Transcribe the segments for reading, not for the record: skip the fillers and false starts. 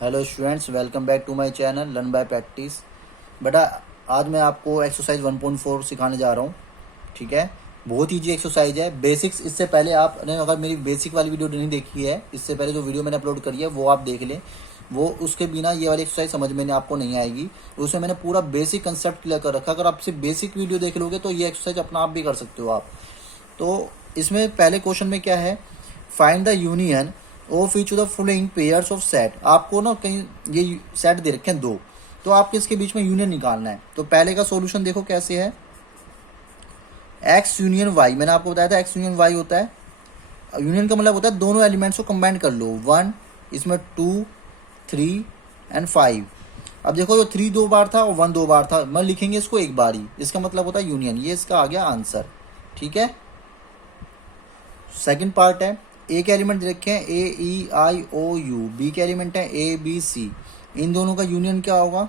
Hello students, welcome back to my channel learn by practice. बेटा, आज मैं आपको एक्सरसाइज 1.4 सिखाने जा रहा हूँ। ठीक है, बहुत ईजी एक्सरसाइज है, बेसिक्स। इससे पहले आपने अगर मेरी बेसिक वाली वीडियो नहीं देखी है, इससे पहले जो वीडियो मैंने अपलोड करी है वो आप देख लें। वो उसके बिना ये वाली एक्सरसाइज समझ में आपको नहीं आएगी। उसमें मैंने पूरा बेसिक कंसेप्ट क्लियर कर रखा। अगर आप सिर्फ बेसिक वीडियो देख लोगे तो ये एक्सरसाइज अपना आप भी कर सकते हो आप। तो इसमें पहले क्वेश्चन में क्या है, find the union of each of the following pairs of set. आपको ना कहीं ये सेट दे रखे हैं दो, तो आपको इसके बीच में यूनियन निकालना है। तो पहले का सॉल्यूशन देखो कैसे है, एक्स यूनियन वाई। मैंने आपको बताया था एक्स यूनियन वाई होता है। यूनियन का मतलब होता है दोनों एलिमेंट्स को कंबाइन कर लो, 1 इसमें 2 3 एंड 5। अब देखो, जो 3 दो बार था और 1 दो बार था, मैं लिखेंगे इसको एक बार ही, इसका मतलब होता है यूनियन। ये इसका आ गया आंसर। ठीक है, सेकंड पार्ट है, ए के एलिमेंट रखे हैं ए ई आई ओ यू, बी के एलिमेंट है ए बी सी। इन दोनों का यूनियन क्या होगा,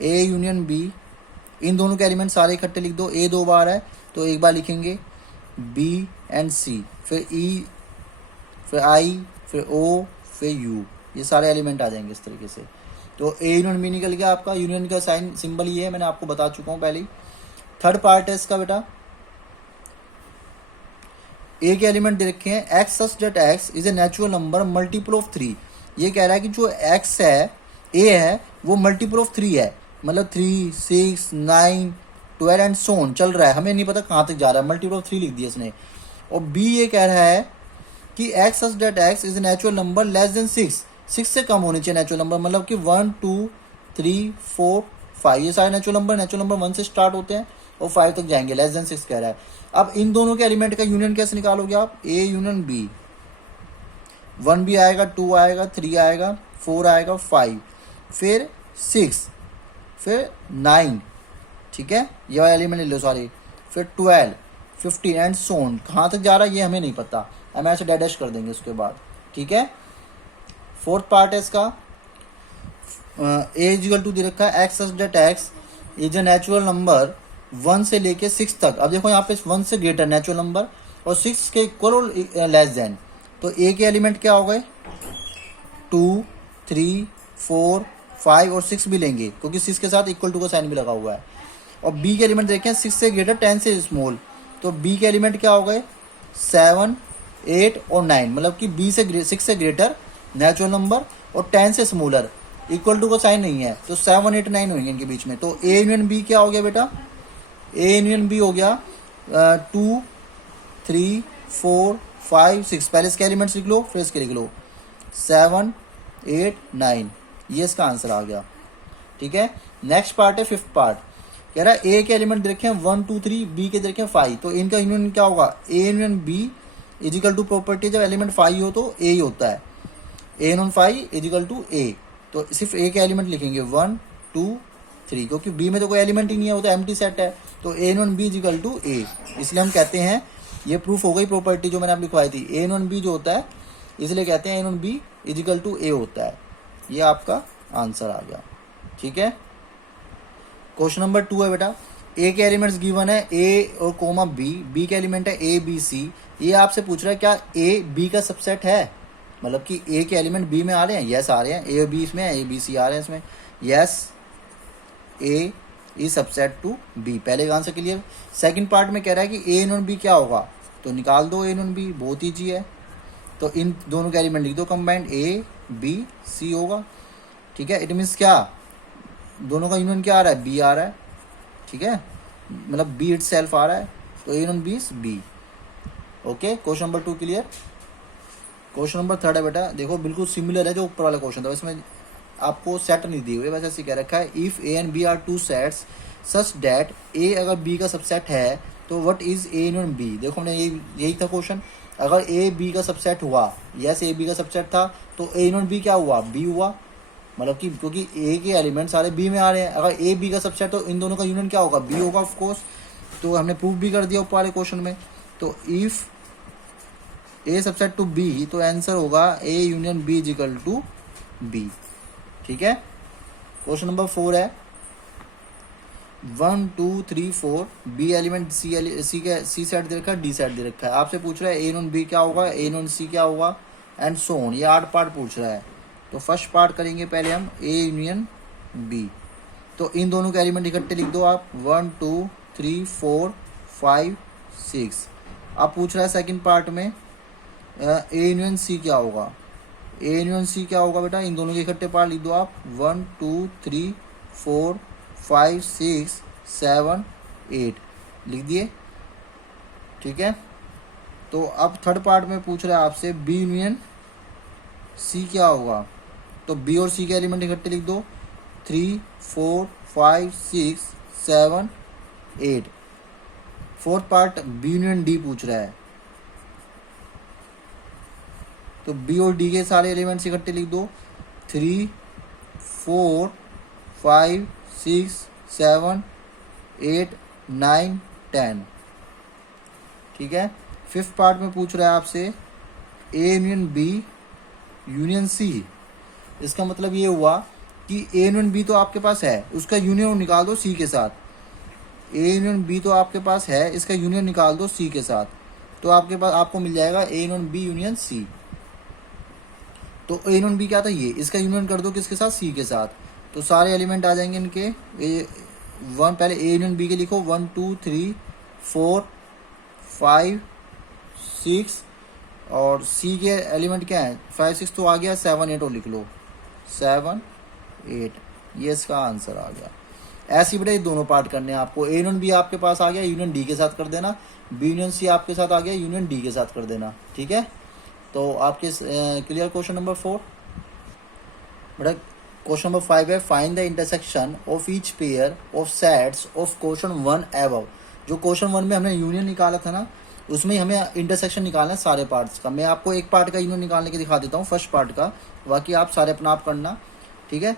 ए यूनियन बी। इन दोनों के एलिमेंट सारे इकट्ठे लिख दो, ए दो बार है तो एक बार लिखेंगे बी एंड सी, फिर ई, फिर आई, फिर ओ, फिर यू। ये सारे एलिमेंट आ जाएंगे इस तरीके से। तो ए यूनियन बी निकल गया आपका। यूनियन का साइन सिंबल ये है, मैंने आपको बता चुका हूँ पहले ही। थर्ड पार्ट है इसका बेटा, ए के एलिमेंट दे रखे हैं x such that x is a natural number multiple of 3। ये कह रहा है कि जो एक्स है, ए है, वो मल्टीपल ऑफ 3 है। मतलब 3 6 9 12 एंड सो ऑन चल रहा है, हमें नहीं पता कहाँ तक जा रहा है, मल्टीपल ऑफ 3 लिख दिया इसने। और बी ये कह रहा है कि x such that x is a natural number less than 6 से कम होने चाहिए नेचुरल नंबर। मतलब कि 1 2 3 4 5 ये सारे नेचुरल नंबर 1 से स्टार्ट होते हैं और 5 तक जाएंगे, लेस देन 6 कह रहा है। अब इन दोनों के एलिमेंट का यूनियन कैसे निकालोगे आप, ए यूनियन बी। 1 भी आएगा, 2 आएगा, 3 आएगा, 4 आएगा, 5, फिर 6, फिर 9। ठीक है, ये वाले एलिमेंट ले लो सारे, फिर 12 15 एंड सो ऑन। कहाँ तक जा रहा है ये हमें नहीं पता, हम ऐसे डैश कर देंगे उसके बाद। ठीक है, फोर्थ पार्ट है इसका, ए इजिकल टू दे रखा है x date x is a natural number 1 से लेके 6 तक। अब देखो यहाँ पे 1 से ग्रेटर नेचुरल नंबर और 6 के इक्वल और लेस देन। तो ए के एलिमेंट क्या हो गए, 2 3 4 5 और 6 भी लेंगे क्योंकि 6 के साथ इक्वल टू का साइन भी लगा हुआ है। और बी के एलिमेंट देखें 6 से ग्रेटर 10 से स्मॉल। तो बी के एलिमेंट क्या हो गए, 7 8 और 9। मतलब कि बी से 6 से ग्रेटर नेचुरल नंबर और 10 से स्मॉलर, इक्वल टू का साइन नहीं है, तो 7 8 9 होंगे इनके बीच में। तो ए यूनियन बी क्या हो गया बेटा, ए यूनियन बी हो गया 2 3 4 5 6। पहले इसके एलिमेंट्स लिख लो, फिर इसके लिख लो 7 8 9। ये इसका आंसर आ गया। ठीक है, नेक्स्ट पार्ट है फिफ्थ पार्ट। कह रहा है ए के एलिमेंट देखे 1 2 3, बी के देखे 5। तो इनका यूनियन क्या होगा, A union B is equal to property, जब एलिमेंट 5 हो तो ए ही होता है, A union 5 is equal to A. तो सिर्फ ए के एलिमेंट लिखेंगे 1 2 3, क्योंकि बी में तो कोई एलिमेंट ही नहीं है, वो तो एम्प्टी सेट है। तो A union B is equal to A, इसलिए हम कहते हैं ये प्रूफ हो गई प्रॉपर्टी जो मैंने आप लिखवाई थी, ए यूनियन बी जो होता है, इसलिए कहते हैं A union B is equal to A होता है। ये आपका आंसर आ गया। ठीक है, क्वेश्चन नंबर 2 है बेटा, ए के एलिमेंट्स गिवन है ए और कोमा बी, बी के एलिमेंट है ए बी सी। ये आपसे पूछ रहा है क्या ए बी का सबसेट है, मतलब कि ए के एलिमेंट बी में आ रहे हैं, यस आ रहे हैं, ए और बी इसमें है, ए बी सी आ रहे हैं इसमें, yes A is subset to B. पहले का आंसर क्लियर। सेकंड पार्ट में कह रहा है कि ए यूनियन बी क्या होगा, तो निकाल दो ए यूनियन बी, बहुत ईजी है। तो इन दोनों के एलिमेंट लिख दो कंबाइंड, ए बी सी होगा। ठीक है, इट मीन्स क्या, दोनों का यूनियन क्या आ रहा है, बी आ रहा है। ठीक है, मतलब बी इट सेल्फ आ रहा है, तो A union B is B. Okay, question number 2 clear. Question number 3 है बेटा, देखो बिल्कुल सिमिलर है जो ऊपर वाला क्वेश्चन था, इसमें आपको सेट नहीं दिए हुए, वैसे ऐसे कह रखा है if A and B are two sets such that A अगर बी का सबसेट है तो what is A union B. देखो हमने यही था क्वेश्चन, अगर ए बी का सबसेट हुआ, यस ए बी का सबसेट था, तो ए यूनियन बी क्या हुआ, बी हुआ। मतलब कि क्योंकि ए के एलिमेंट सारे बी में आ रहे हैं, अगर ए बी का सबसेट तो इन दोनों का यूनियन क्या होगा, बी होगा ऑफ कोर्स। तो हमने प्रूफ भी कर दिया ऊपर वाले क्वेश्चन में। तो if A subset to B, तो आंसर होगा A union B is equal to B. ठीक है, क्वेश्चन नंबर 4 है 1 2 3 4, बी एलिमेंट सी सेट दे रखा है, डी सेट दे रखा है। आपसे पूछ रहा है ए नॉन बी क्या होगा, ए नॉन सी क्या होगा, एंड सो ऑन। ये 8 पार्ट पूछ रहा है। तो फर्स्ट पार्ट करेंगे पहले हम ए यूनियन बी। तो इन दोनों के एलिमेंट इकट्ठे लिख दो आप, 1 2 3 4 5 6। अब पूछ रहा है सेकंड पार्ट में ए यूनियन सी क्या होगा। ए यूनियन सी क्या होगा बेटा, इन दोनों के इकट्ठे पार्ट लिख दो आप, 1 2 3 4 5 6 7 8 लिख दिए। ठीक है। तो अब थर्ड पार्ट में पूछ रहा है आपसे बी यूनियन सी क्या होगा। तो बी और सी के एलिमेंट इकट्ठे लिख दो, 3 4 5 6 7 8। Fourth part B union D पूछ रहा है। तो बी और डी के सारे एलिमेंट्स इकट्ठे लिख दो, 3 4 5 6 7 8 9 10। ठीक है। फिफ्थ पार्ट में पूछ रहा है आपसे A union B union C. इसका मतलब ये हुआ कि ए यूनियन बी तो आपके पास है, उसका यूनियन निकाल दो सी के साथ। ए यूनियन बी तो आपके पास है, इसका यूनियन निकाल दो सी के साथ। तो आपके पास आपको मिल जाएगा A union B union C. तो ए यूनियन बी क्या था, ये इसका यूनियन कर दो किसके साथ, सी के साथ। तो सारे एलिमेंट आ जाएंगे इनके। वन पहले ए यूनियन बी के लिखो, 1 2 3 4 5 6। और सी के एलिमेंट क्या है, 5 6 तो आ गया, 7 8 और लिख लो, 7 8। ये इसका आंसर आ गया। ऐसे ही बेटा ये दोनों पार्ट करने हैं आपको। ए यूनियन बी आपके पास आ गया, यूनियन डी के साथ कर देना। बी यूनियन सी आपके साथ आ गया, यूनियन डी के साथ कर देना। ठीक है। तो आपके क्लियर क्वेश्चन नंबर 4। बेटा क्वेश्चन नंबर 5 है, find the intersection of each pair of sets of question 1 above. जो क्वेश्चन 1 में हमने यूनियन निकाला था ना, उसमें हमें इंटरसेक्शन निकालना है सारे पार्ट्स का। मैं आपको एक पार्ट का यूनियन निकालने के दिखा देता हूँ, फर्स्ट पार्ट का, बाकी आप सारे अपना आप करना। ठीक है।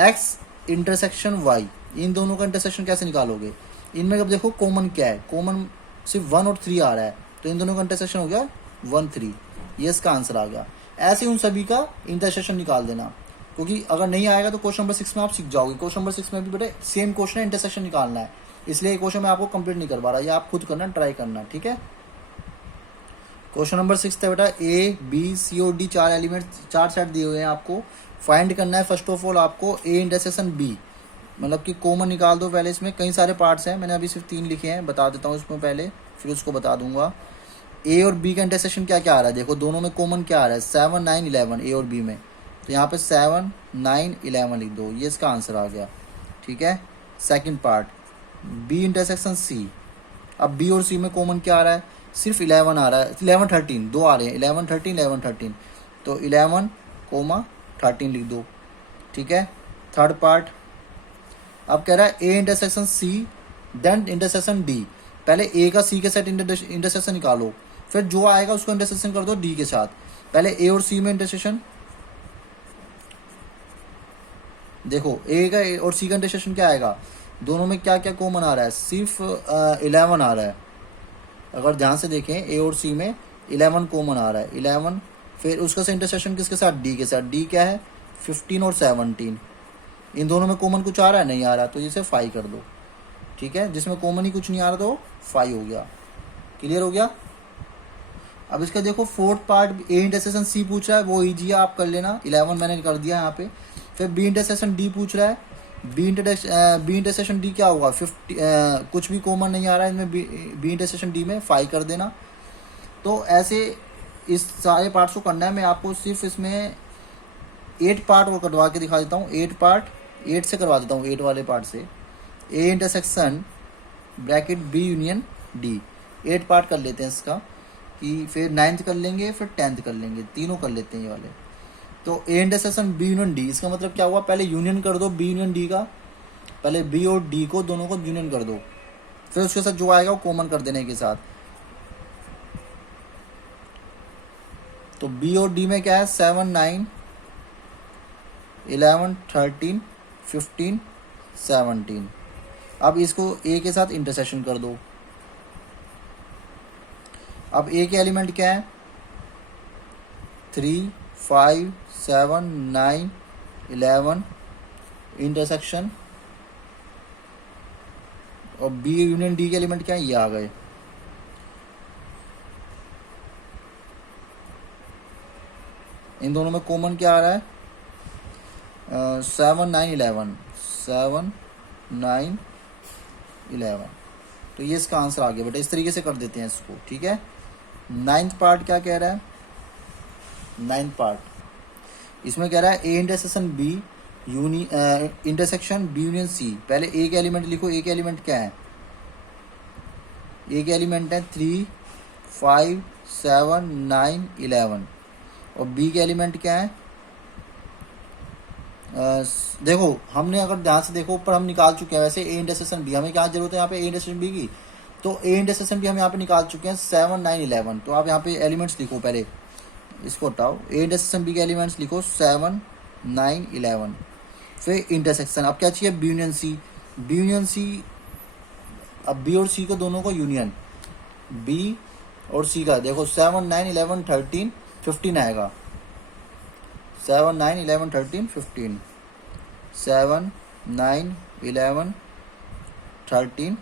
एक्स इंटरसेक्शन वाई, इन दोनों का इंटरसेक्शन कैसे निकालोगे। इनमें अब देखो कॉमन क्या है, कॉमन सिर्फ 1 और 3 आ रहा है, तो इन दोनों का इंटरसेक्शन हो गया 1 3। ये इसका आंसर आ गया। ऐसे उन सभी का इंटरसेक्शन निकाल देना, क्योंकि अगर नहीं आएगा तो क्वेश्चन नंबर 6 में आप सीख जाओगे। क्वेश्चन नंबर 6 में भी बेटे सेम क्वेश्चन है, इंटरसेक्शन निकालना है, इसलिए ये क्वेश्चन मैं आपको कंप्लीट नहीं करवा रहा, ये आप खुद करना, ट्राई करना। ठीक है। क्वेश्चन नंबर 6 था बेटा, ए बी सी और डी 4 एलिमेंट 4 सेट दिए हुए हैं आपको। फाइंड करना है फर्स्ट ऑफ ऑल आपको ए इंटरसेक्शन बी, मतलब कि कॉमन निकाल दो पहले। इसमें कई सारे पार्ट्स हैं, मैंने अभी सिर्फ 3 लिखे हैं, बता देता हूँ इसमें पहले, फिर उसको बता दूंगा। ए और बी का इंटरसेक्शन क्या क्या आ रहा है, देखो दोनों में कॉमन क्या आ रहा है, 7 9 11 ए और बी में। तो यहाँ पे 7 9 11 लिख दो, ये इसका आंसर आ गया। ठीक है। Second part B intersection C. अब बी और सी में कॉमन क्या आ रहा है, सिर्फ 11 आ रहा है, 11 13 दो आ रहे हैं, 11 13 11 13। तो 11 13 लिख दो। ठीक है। थर्ड पार्ट अब कह रहा है A intersection C then intersection D. पहले ए का सी के साथ इंटरसेक्शन निकालो, फिर जो आएगा उसको इंटरसेक्शन कर दो डी के साथ। पहले ए और सी में इंटरसेक्शन, देखो ए का और सी का इंटरसेक्शन क्या आएगा, दोनों में क्या क्या कॉमन आ रहा है, सिर्फ 11 आ रहा है। अगर ध्यान से देखें ए और सी में 11 कॉमन आ रहा है, 11। फिर उसका से इंटरसेक्शन किसके साथ, डी के साथ। डी क्या है, 15 और 17। इन दोनों में कॉमन कुछ आ रहा है, नहीं आ रहा, तो इसे 5 कर दो। ठीक है। जिसमें कॉमन ही कुछ नहीं आ रहा तो 5 हो गया। क्लियर हो गया। अब इसका देखो fourth part A intersection C पूछ रहा है, वो ईजी है, आप कर लेना, 11 मैंने कर दिया यहाँ पे। फिर बी इंटरसेक्शन डी पूछ रहा है, बी इंटरसेक्शन डी क्या होगा, 50 कुछ भी कॉमन नहीं आ रहा है इसमें, बी इंटरसेक्शन डी में 5 कर देना। तो ऐसे इस सारे पार्ट्स को करना है। मैं आपको सिर्फ इसमें 8 पार्ट और कटवा के दिखा देता हूँ, 8 पार्ट 8 से करवा देता हूँ, 8 वाले पार्ट से। A intersection bracket B union D, 8 part कर लेते हैं इसका, कि फिर 9th कर लेंगे, फिर 10th कर लेंगे, तीनों कर लेते हैं ये वाले। तो A intersection B union D, इसका मतलब क्या हुआ, पहले यूनियन कर दो बी यूनियन डी का, पहले बी और डी को दोनों को यूनियन कर दो, फिर उसके साथ जो आएगा वो कॉमन कर देने के साथ। तो बी और डी में क्या है, 7 9 11 13 15 17। अब इसको ए के साथ इंटरसेक्शन कर दो। अब ए के एलिमेंट क्या है, 3 5 7 9 11 इंटरसेक्शन। और बी यूनियन डी के एलिमेंट क्या है, ये आ गए। इन दोनों में कॉमन क्या आ रहा है? 7 9 11, 7 9 11। तो ये इसका आंसर आ गया बेटा। इस तरीके से कर देते हैं इसको, ठीक है। 9th पार्ट क्या कह रहा है? 9th पार्ट इसमें कह रहा है A intersection B intersection B union C. पहले ए के एलिमेंट लिखो। ए के एलिमेंट क्या है? ए के एलिमेंट है 3 5 7 9 11। और बी के एलिमेंट क्या है? देखो हमने अगर ध्यान से देखो ऊपर हम निकाल चुके हैं वैसे ए इंटरसेक्शन बी। हमें क्या जरूरत है यहाँ पे? ए इंटरसेक्शन बी की। तो ए इंटरसेक्शन बी हम यहाँ पे निकाल चुके हैं 7 9 11। तो आप यहाँ पे एलिमेंट्स लिखो, पहले इसको हटाओ। ए इंटरसेक्शन बी के एलिमेंट्स लिखो 7 9 11। फिर इंटरसेक्शन अब क्या चाहिए? B union C. B union C, अब बी और सी को दोनों को यूनियन, बी और सी का देखो 7 9 11 13 15 आएगा। 7 9 11 13 15, 7 9 11 13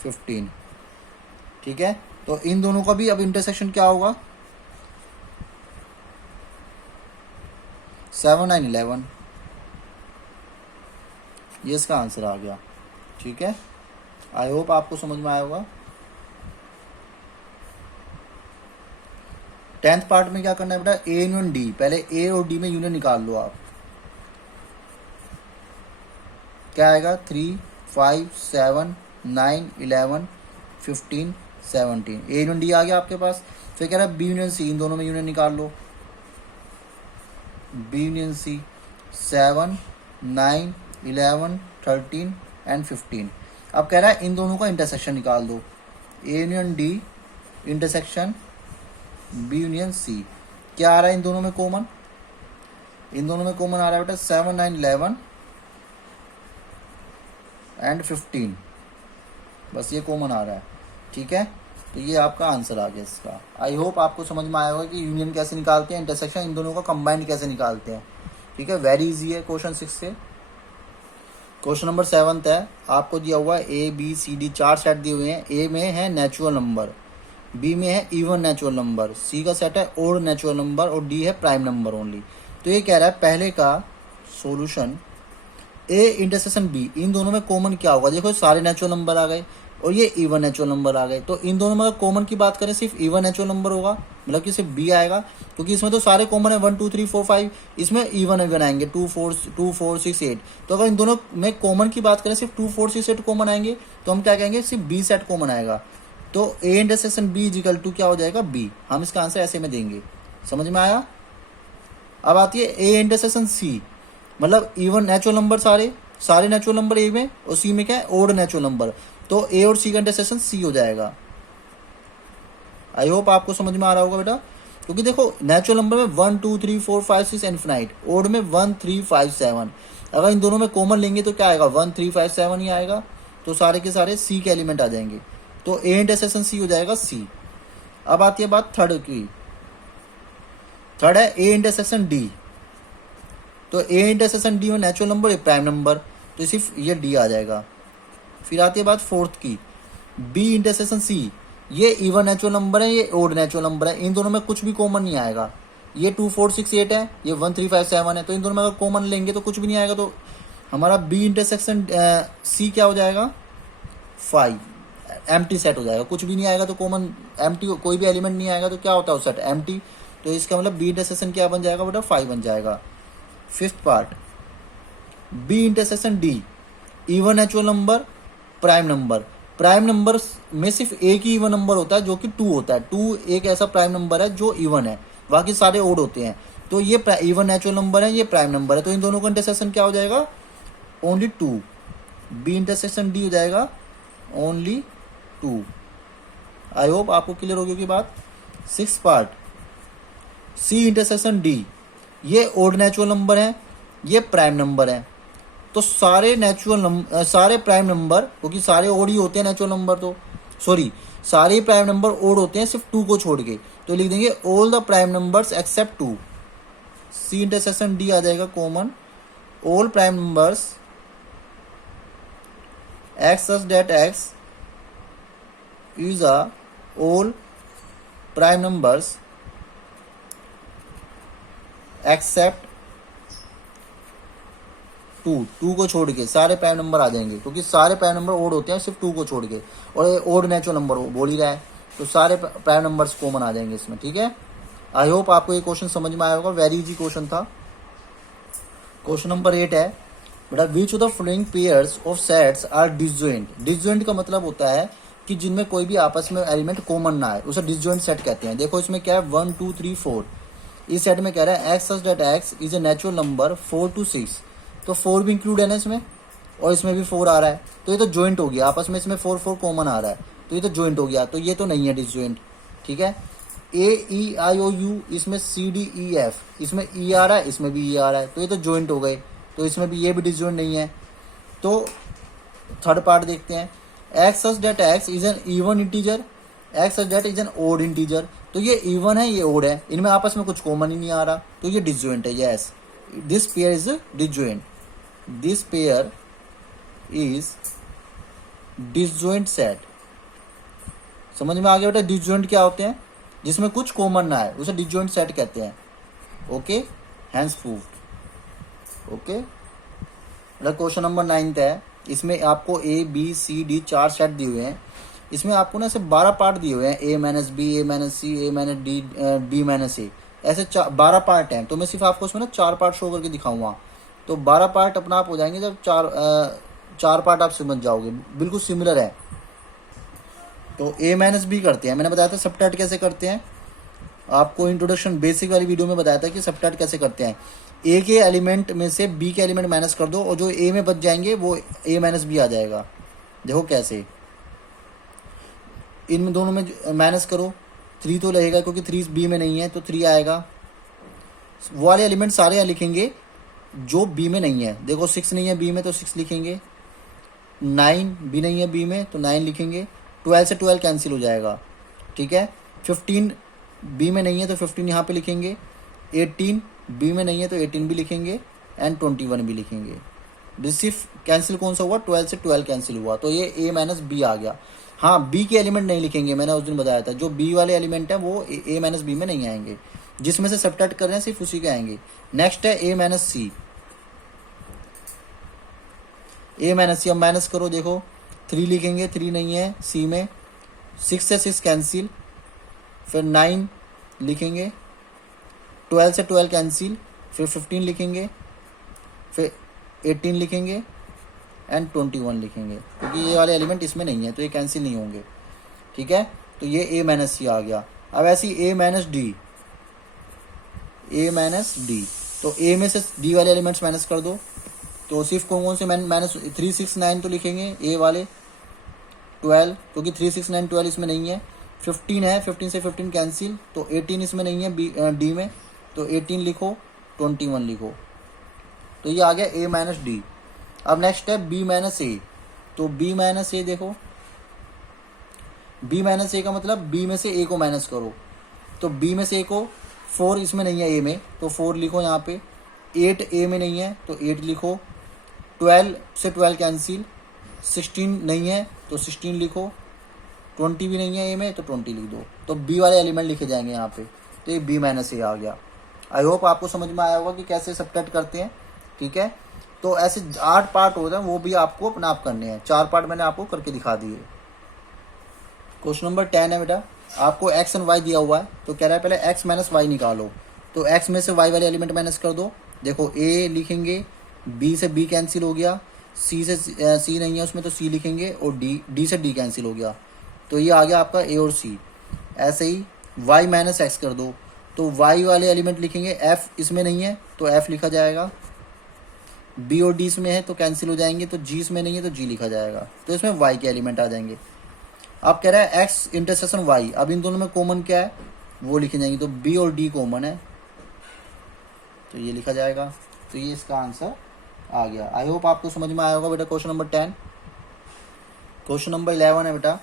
15, ठीक है। तो इन दोनों का भी अब इंटरसेक्शन क्या होगा? 7 9 11। ये इसका आंसर आ गया, ठीक है। आई होप आपको समझ में आया होगा। 10th पार्ट में क्या करना है बेटा? ए यूनियन डी। पहले ए और डी में यूनियन निकाल लो आप। क्या आएगा? 3 5 7 9 11 15 17। ए यूनियन डी आ गया आपके पास। फिर कह रहा है बी यूनियन सी। इन दोनों में यूनियन निकाल लो। B union C 7 9 11 13 and 15। अब कह रहा है इन दोनों का इंटरसेक्शन निकाल दो। A union D intersection B union C. क्या आ रहा है इन दोनों में कॉमन? इन दोनों में कॉमन आ रहा है बेटा 7 9 11 एंड 15। बस ये कॉमन आ रहा है, ठीक है। तो ये आपका आंसर आ गया इसका। आई होप आपको समझ में आया होगा कि यूनियन कैसे निकालते हैं, इंटरसेक्शन इन दोनों का कंबाइंड कैसे निकालते हैं, ठीक है। वेरी इजी है क्वेश्चन 6 से। क्वेश्चन नंबर 7 है। आपको दिया हुआ है A B C D 4 set दिए हुए हैं। ए में है नेचुरल नंबर, बी में है इवन नेचुरल नंबर, सी का सेट है ओड नेचुरल नंबर और डी है प्राइम नंबर ओनली। तो ये कह रहा है पहले का सॉल्यूशन ए इंटरसेक्शन बी, इन दोनों में कॉमन क्या होगा? देखो सारे नेचुरल नंबर आ गए और ये इवन नेचुरल नंबर आ गए। तो इन दोनों में अगर कॉमन की बात करें सिर्फ इवन नेचुरल नंबर होगा, मतलब कि सिर्फ बी आएगा, क्योंकि इसमें तो सारे कॉमन है 1 2 3 4 5। इसमें इवन इवन आएंगे 2 4 6 8। तो अगर इन दोनों में कॉमन की बात करें सिर्फ 2 4 6 8 कॉमन आएंगे, तो हम क्या कहेंगे? सिर्फ बी सेट कॉमन आएगा। तो A intersection B is equal to क्या हो जाएगा? बी। हम इसका आंसर ऐसे में देंगे। समझ में आया? अब आती है ए इंटरसेक्शन सी, मतलब इवन नेचुरल नंबर सारे नेचुरल नंबर ए में और सी में क्या है? Odd natural number. तो ए और सी का इंटरसेक्शन सी हो जाएगा। आई होप आपको समझ में आ रहा होगा बेटा, क्योंकि देखो नेचुरल नंबर में 1 2 3 4 5 6 इनफिनाइट, ओड में 1 3 5 7। अगर इन दोनों में कॉमन लेंगे तो क्या आएगा? 1 3 5 7 ही आएगा। तो सारे के सारे सी के एलिमेंट आ जाएंगे। तो ए इंटरसेक्शन सी हो जाएगा सी। अब आती है बात थर्ड की। थर्ड है ए इंटरसेक्शन डी। तो ए इंटरसेक्शन डी में नेचुरल नंबर ए प्राइम नंबर, तो सिर्फ ये डी आ जाएगा। फिर आती है बात फोर्थ की, बी इंटरसेक्शन सी। ये इवन नेचुरल नंबर है, ये ओड नेचुरल नंबर है। इन दोनों में कुछ भी कॉमन नहीं आएगा। ये 2 4 6 8 है, ये 1 3 5 7 है। तो इन दोनों में अगर कॉमन लेंगे तो कुछ भी नहीं आएगा। तो हमारा बी इंटरसेक्शन सी क्या हो जाएगा? 5। एम्प्टी सेट हो जाएगा। कुछ भी नहीं आएगा तो कॉमन एम्प्टी, कोई भी एलिमेंट नहीं आएगा तो क्या होता है उस सेट? एम्प्टी। तो इसका मतलब बी इंटरसेक्शन क्या बन जाएगा बेटा? 5 बन जाएगा। Fifth part, B intersection D, even natural number prime number. Prime number में सिर्फ एक ही इवन नंबर होता है जो कि 2 होता है। 2 एक ऐसा प्राइम नंबर है जो इवन है, बाकी सारे ओड होते हैं। तो ये इवन नेचुरल नंबर है, ये प्राइम नंबर है। तो इन दोनों का इंटरसेक्शन क्या हो जाएगा? ओनली 2। बी इंटरसेक्शन डी हो जाएगा ओनली 2। आई होप आपको क्लियर हो गई बात। 6th part, C intersection D, ये ओड नेचुरल नंबर है, ये प्राइम नंबर है। तो सारे सारे प्राइम नंबर, क्योंकि सारे ओड ही होते हैं नेचुरल नंबर, तो सॉरी सारे प्राइम नंबर ओड होते हैं सिर्फ 2 को छोड़ के। तो लिख देंगे all the prime numbers except 2। C intersection D आ जाएगा common, all prime numbers x such that x is a all prime numbers except two को छोड़ के सारे प्राइम नंबर आ जाएंगे, क्योंकि सारे प्राइम नंबर ओड होते हैं सिर्फ टू को छोड़ के, और ओड नेचुरल नंबर बोल ही रहा है, तो सारे प्राइम नंबर्स कॉमन आ जाएंगे इसमें। ठीक है, आई होप आपको ये क्वेश्चन समझ में आया होगा, वेरी इजी क्वेश्चन था। क्वेश्चन नंबर 8 है बेटा, which of the following pairs of sets are disjoint. Disjoint का मतलब होता है कि जिनमें कोई भी आपस में एलिमेंट कॉमन ना है, उसे डिसजॉइंट सेट कहते हैं। देखो इसमें क्या है, 1 2 3 4, इस सेट में कह रहा है x such that x is a natural number 4 to 6, तो 4 भी इंक्लूड है ना इसमें, और इसमें भी 4 आ रहा है, तो ये तो जॉइंट हो गया आपस में, इसमें 4 4 कॉमन आ रहा है, तो ये तो जॉइंट हो गया, तो ये तो नहीं है डिसजॉइंट। ठीक है, ए ई आई ओ यू, इसमें सी डी ई एफ, इसमें ई आ रहा है, इसमें भी ई आ रहा है, तो ये तो जॉइंट हो गए, तो इसमें भी ये भी डिसजॉइंट नहीं है। तो थर्ड पार्ट देखते हैं, x such that x is an even integer, x such that is an odd integer, तो ये इवन है ये ओड है, इनमें आपस में कुछ कॉमन ही नहीं आ रहा, तो ये डिसजॉइंट है। Yes, this pair is disjoint, this pair is disjoint set. समझ में आ गया बेटा, डिसजॉइंट क्या होते हैं, जिसमें कुछ कॉमन ना है उसे डिसजॉइंट सेट कहते हैं। Okay, hence proved. Okay, question number 9 है, इसमें आपको A B C D 4 set दिए हुए हैं, इसमें आपको ना ऐसे 12 पार्ट दिए हुए हैं, ए माइनस बी, ए माइनस सी, ए माइनस डी, डी माइनस ए, ऐसे 12 पार्ट हैं, तो मैं सिर्फ आपको इसमें ना 4 पार्ट शो करके दिखाऊंगा, तो 12 पार्ट अपना आप हो जाएंगे जब चार पार्ट आप समझ जाओगे, बिल्कुल सिमिलर है। तो ए माइनस बी करते हैं, मैंने बताया था सबट्रैक्ट कैसे करते हैं, आपको इंट्रोडक्शन बेसिक वाली वीडियो में बताया था कि सबट्रैक्ट कैसे करते हैं। ए के एलिमेंट में से बी के एलिमेंट माइनस कर दो, और जो ए में बच जाएंगे वो ए माइनस बी आ जाएगा। देखो कैसे, इन दोनों में माइनस करो, 3 तो रहेगा क्योंकि 3 बी में नहीं है, तो 3 आएगा। वो वाले एलिमेंट सारे यहाँ लिखेंगे जो बी में नहीं है। देखो 6 नहीं है बी में, तो 6 लिखेंगे, 9 भी नहीं है बी में, तो 9 लिखेंगे, 12 से 12 कैंसिल हो जाएगा। ठीक है, 15 बी में नहीं है, तो 15 यहाँ पे लिखेंगे, 18 बी में नहीं है, तो 18 भी लिखेंगे, एंड 21 भी लिखेंगे। सिर्फ कैंसिल कौन सा हुआ, 12 से 12 कैंसिल हुआ, तो ये ए माइनस बी आ गया। हाँ, बी के एलिमेंट नहीं लिखेंगे, मैंने उस दिन बताया था, जो बी वाले एलिमेंट है वो ए माइनस बी में नहीं आएंगे, जिसमें से सबट्रैक्ट कर रहे हैं सिर्फ उसी के आएंगे। नेक्स्ट है ए माइनस सी, ए माइनस सी, अब माइनस करो, देखो 3 लिखेंगे, 3 नहीं है सी में, 6 से 6 कैंसिल, फिर 9 लिखेंगे, 12 से 12 कैंसिल, फिर 15 लिखेंगे, फिर 18 लिखेंगे, एंड 21 लिखेंगे, क्योंकि ये वाले एलिमेंट इसमें नहीं है, तो ये कैंसिल नहीं होंगे। ठीक है, तो ये ए माइनस सी आ गया। अब ऐसी ए माइनस डी, ए माइनस डी, तो ए में से डी वाले एलिमेंट्स माइनस कर दो, तो सिर्फ कौन कौन से माइनस, 3 6 9 तो लिखेंगे ए वाले, 12 क्योंकि 3 6 9 12 इसमें नहीं है, 15 है, 15 से 15 कैंसिल, तो 18 इसमें नहीं है डी में, तो 18 लिखो, 21 लिखो, तो ये आ गया ए माइनस डी। अब नेक्स्ट है बी माइनस ए, तो बी माइनस ए, देखो बी माइनस ए का मतलब बी में से ए को माइनस करो, तो बी में से ए को, 4 इसमें नहीं है ए में, तो 4 लिखो यहाँ पे, 8 ए में नहीं है, तो 8 लिखो, 12 से 12 कैंसिल, 16 नहीं है, तो 16 लिखो, 20 भी नहीं है ए में, तो 20 लिख दो, तो बी वाले एलिमेंट लिखे जाएंगे यहाँ पे, तो ये बी माइनस ए आ गया। आई होप आपको समझ में आया होगा कि कैसे सबट्रैक्ट करते हैं। ठीक है, तो ऐसे 8 पार्ट होते हैं, वो भी आपको अपना आप करने हैं, 4 पार्ट मैंने आपको करके दिखा दिए। क्वेश्चन नंबर 10 है बेटा, आपको एक्स एंड वाई दिया हुआ है, तो कह रहा है पहले एक्स माइनस वाई निकालो, तो एक्स में से वाई वाले एलिमेंट माइनस कर दो। देखो ए लिखेंगे, बी से बी कैंसिल हो गया, सी से सी नहीं है उसमें, तो सी लिखेंगे, और डी से डी कैंसिल हो गया, तो ये आ गया आपका ए और सी। ऐसे ही वाई माइनस एक्स कर दो, तो वाई वाले एलिमेंट लिखेंगे, एफ इसमें नहीं है तो एफ लिखा जाएगा, बी और डी इसमें है तो कैंसिल हो जाएंगे, तो जी इसमें नहीं है तो जी लिखा जाएगा, तो इसमें वाई के एलिमेंट आ जाएंगे। अब कह रहा है एक्स इंटरसेक्शन वाई, अब इन दोनों में कॉमन क्या है वो लिखे जाएंगे, तो बी और डी कॉमन है, तो ये लिखा जाएगा, तो ये इसका आंसर आ गया। आई होप आपको समझ में आया होगा बेटा क्वेश्चन नंबर 10। क्वेश्चन नंबर 11 है बेटा,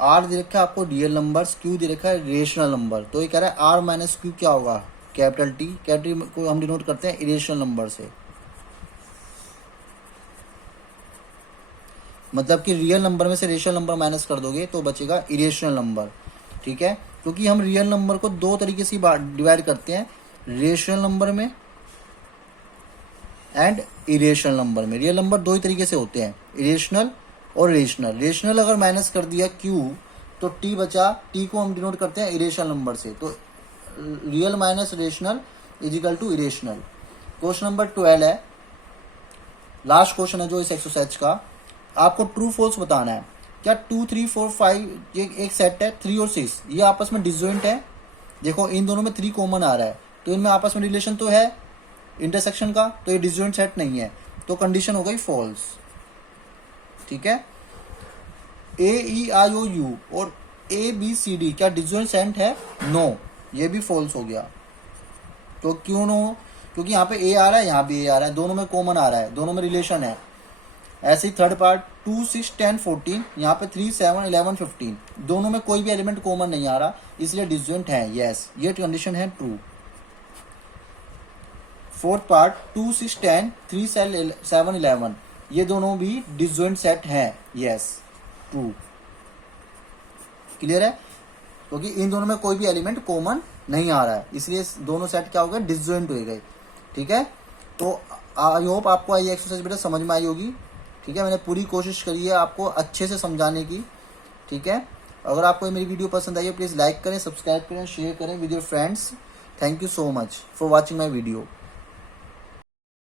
आर दे रखा है आपको रियल नंबर्स, क्यू दे रखा है रेशनल नंबर, तो ये कह रहा है आर माइनस क्यू क्या होगा, कैपिटल टी, कैपिटल को हम डिनोट करते हैं इरेशनल नंबर से, मतलब कि रियल नंबर में से रेशनल नंबर माइनस कर दोगे तो बचेगा इरेशनल नंबर। ठीक है, क्योंकि हम रियल नंबर को 2 तरीके से डिवाइड करते हैं, रेशनल नंबर में एंड इरेशनल नंबर में। रियल नंबर दो ही तरीके से होते हैं, इरेशनल और रेशनल। रेशनल अगर माइनस कर दिया q तो t बचा, t को हम डिनोट करते हैं इरेशनल नंबर से, तो real minus rational is equal to irrational. Question number 12 है, लास्ट क्वेश्चन है जो इस एक्सरसाइज का। आपको ट्रू फॉल्स बताना है। क्या 2 3 4 5 ये एक सेट है, 3 और 6 ये आपस में डिसजॉइंट है। देखो इन दोनों में 3 कॉमन आ रहा है, तो इनमें आपस में रिलेशन तो है इंटरसेक्शन का, तो ये डिसजॉइंट सेट नहीं है, तो कंडीशन हो गई फॉल्स। ठीक है। AEIOU और ABCD क्या डिसजॉइंट सेट है? नो, ये भी फॉल्स हो गया। तो क्यों नो? क्योंकि यहाँ पे A आ रहा है, यहाँ भी A आ रहा है, दोनों में कॉमन आ रहा है, दोनों में रिलेशन है। ऐसे ही थर्ड पार्ट 2 6 10 14, यहाँ पे 3 7 11 15, दोनों में कोई भी एलिमेंट कॉमन नहीं आ रहा, इसलिए डिसजॉइंट है। यस, ये कंडीशन है ट्रू। फोर्थ पार्ट 2 6 10 3 7 11, ये दोनों भी डिसजॉइंट सेट हैं। Yes, true. क्लियर है? क्योंकि इन दोनों में कोई भी एलिमेंट कॉमन नहीं आ रहा है, इसलिए दोनों सेट क्या हो गए? डिसजॉइंट हो गए। ठीक है। तो आई होप आपको ये एक्सरसाइज बेटा समझ में आई होगी। ठीक है, मैंने पूरी कोशिश करी है आपको अच्छे से समझाने की। ठीक है। अगर आपको मेरी वीडियो पसंद आई है प्लीज़ लाइक करें, सब्सक्राइब करें, शेयर करें with your friends. Thank you so much for watching my video.